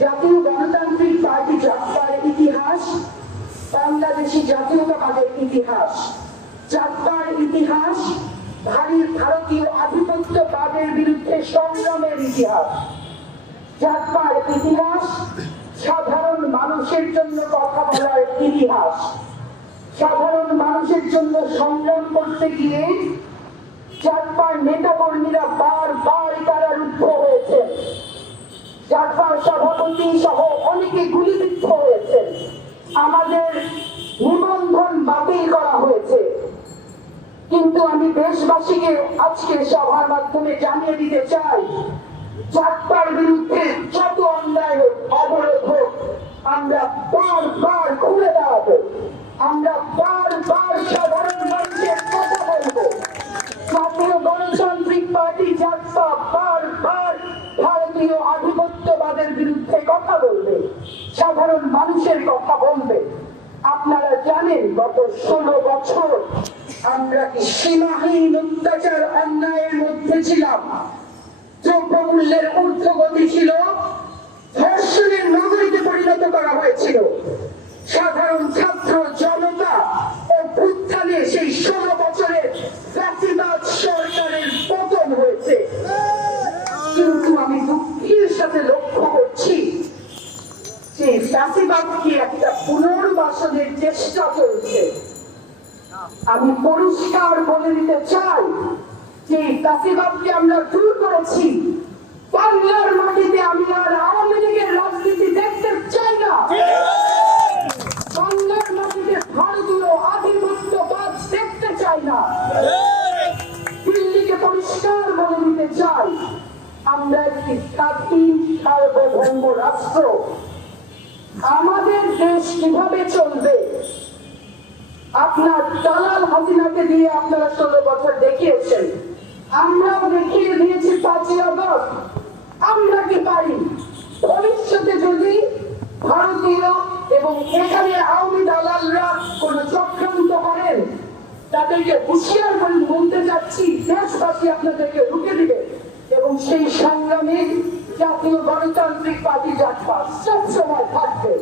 জাতীয় গণতান্ত্রিক পার্টি জাতপার ইতিহাস বাংলাদেশি জাতীয়তাবাদের ইতিহাস। জাতপার ইতিহাস ভারতীয় আধিপত্যবাদের বিরুদ্ধে সংগ্রামের ইতিহাস। জাতপার ইতিহাস সাধারণ মানুষের জন্য কথা বলার ইতিহাস। সাধারণ মানুষের জন্য সংগ্রাম করতে গিয়ে জাতপার নেতাকর্মীরা বারবার কারারুদ্ধ হয়েছে। জাতপার সভাপতি সহ অনেকে গুলিবিদ্ধ হয়েছেন। আমাদের নিবন্ধন বাতিল করা হয়েছে। কিন্তু আমি দেশবাসীকে আজকে সভার মাধ্যমে জানিয়ে দিতে চাই, জাতপার বিরুদ্ধে যত অন্যায় হোক, অবরোধ হোক, আমরা বারবার ঘুরে দাঁড়াবো। আমরা বারবার সাধারণ মানুষের কথা বলবো। জাতীয় গণতান্ত্রিক পার্টি জাতপা বারবার ভারতীয় আধিপত্যবাদের বিরুদ্ধে কথা বলবে, সাধারণ মানুষের কথা বলবে। আপনারা জানেন গত 16 বছর আমরা কি সীমাহীন অত্যাচার অন্যায়ের মধ্যে ছিলাম। দ্রব্যমূল্যের ঊর্ধ্বগতি ছিল, ধর্ষণের নগরীতে পরিণত করা হয়েছিল। সাধারণ ছাত্র জনতা অভ্যুত্থানে সেই 16 বছরের ফ্যাসিবাদ সরকারের পতন হয়েছে। কিন্তু আমি দুঃখের সাথে লক্ষ্য করছি যে ফ্যাসিবাদকে একটা পুনর্বাসনের চেষ্টা চলছে। আমি পরিষ্কার বলে দিতে চাই যে ফ্যাসিবাদকে আমরা দূর করেছি। বাংলার মাটিতে আমি আর আওয়ামী লীগের রাজনীতি দেখতে চাই না। বাংলার মাটিতে ভারতীয় আধিপত্যবাদ দেখতে চাই না। দিল্লিকে পরিষ্কার বলে দিতে চাই, আমরা একটি স্বাধীন সার্বভৌম রাষ্ট্র। আমাদের দেশ কিভাবে চলবে? আপনার দালাল হাসিনাকে দিয়ে আপনারা 16 বছর দেখিয়েছেন। আমরাও দেখিয়ে দিয়েছি 5ই আগস্ট। আমরা কি পারি? ভবিষ্যতে যদি ভারতীয় এবং এখানে আওয়ামী দালালরা কোন চক্রান্ত করেন, তাদেরকে হুঁশিয়ার করে বলতে চাচ্ছি, দেশবাসী আপনাদেরকে রুখে দিবে। এবং সেই সংগ্রামে জাতীয় গণতান্ত্রিক পার্টি জাতপা সবসময় থাকবে।